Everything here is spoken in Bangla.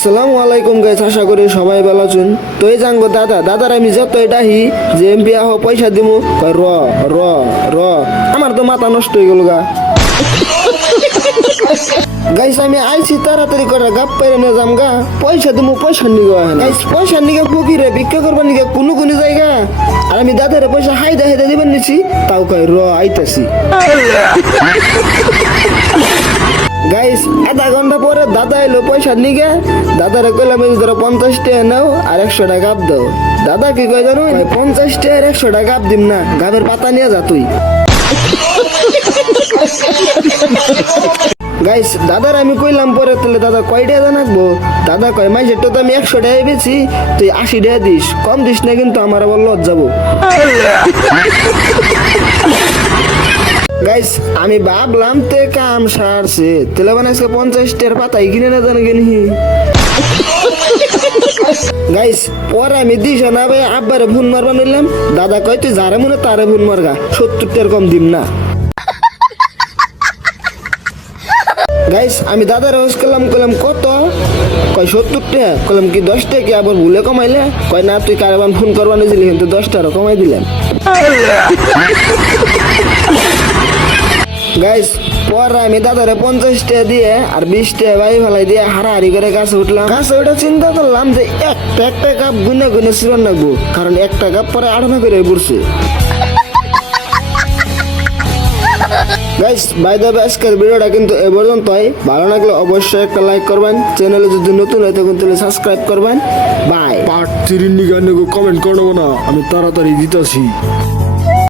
আসসালামু আলাইকুম গাইস, আশা করি সবাই ভালো আছেন। তো এই জানগো দাদার আমি যতই ডাহি যে এমপি আহ পয়সা দিমু কয় র র র আমার তো মাথা নষ্ট হয়ে গেল গা। গাইস আমি আইছি তাড়াতাড়ি করে গাপ পেরে নিয়ে যাম গা, পয়সা দিমু পয়সা নিগো গাইস, পয়সা নিগে ফকিরে ভিক্ষা করবার নিগে কোনো কোনো জায়গা আর আমি দাদারে পয়সা হাইদা দিবেন নিছি, তাও কয় র আইতাছি। গাইস আধা ঘন্টা পরে দাদা এলো পয়সা নিগে, দাদারে কইলাম এই ধরো 50 টাকা নাও আর 100 টাকা গাপ দাও। দাদা কি কয় জানো, 50 টাকা আর 100 টাকা গাপ দিম না, গাবের পাতা নিয়ে যা তুই। গাইস দাদার আমি কইলাম পরে তাহলে দাদা কয় টাকা জানাকবো, দাদা কয় মাইসের তো আমি 100 টাকা বেছি, তুই 80 টাকা দিস, কম দিস না কিন্তু আমার আবার লজ যাবো। গাইস আমি ভাবলাম তে কাম সারছে, তেলে মানে 50 টাকার পাতাই কিনে না জানে কেন। গাইস পরে আমি দিস না ভাই আব্বারে ফোন মারবা নিলাম, দাদা কয় তুই যারে মনে তারে ফোন মারগা, 70 টাকার কম দিম না। গাইস আমি দাদারে হোস করলাম, কইলাম কত, কয় 70 টাকা, কইলাম কি 10 টাকা কি আবার ভুলে কমাইলে, কয় না তুই কারবান ফোন করবা নিয়েছিলি কিন্তু 10 টাকা কমাই দিলেন। গাইস পরে আমি দাদারে 50 টাকা দিয়ে আর 20 টাকা ভাই ফেলাই দিয়ে হারাহারি করে গাছে উঠলাম। গাছে ওটা চিন্তা করলাম যে একটা কাপ গুনে গুনে সিরন রাখবো, কারণ একটা কাপ পরে 8 করে পড়ছে। গাইস বাই দ্য ওয়ে আজকের ভিডিওটা কিন্তু এ পর্যন্তই, ভালো লাগলে অবশ্যই একটা লাইক করবেন, চ্যানেলে যদি নতুন হয় তখন তাহলে সাবস্ক্রাইব করবেন। বাই। পার্ট 3 নিয়ে কমেন্ট করবো না, আমি তাড়াতাড়ি দিতেছি।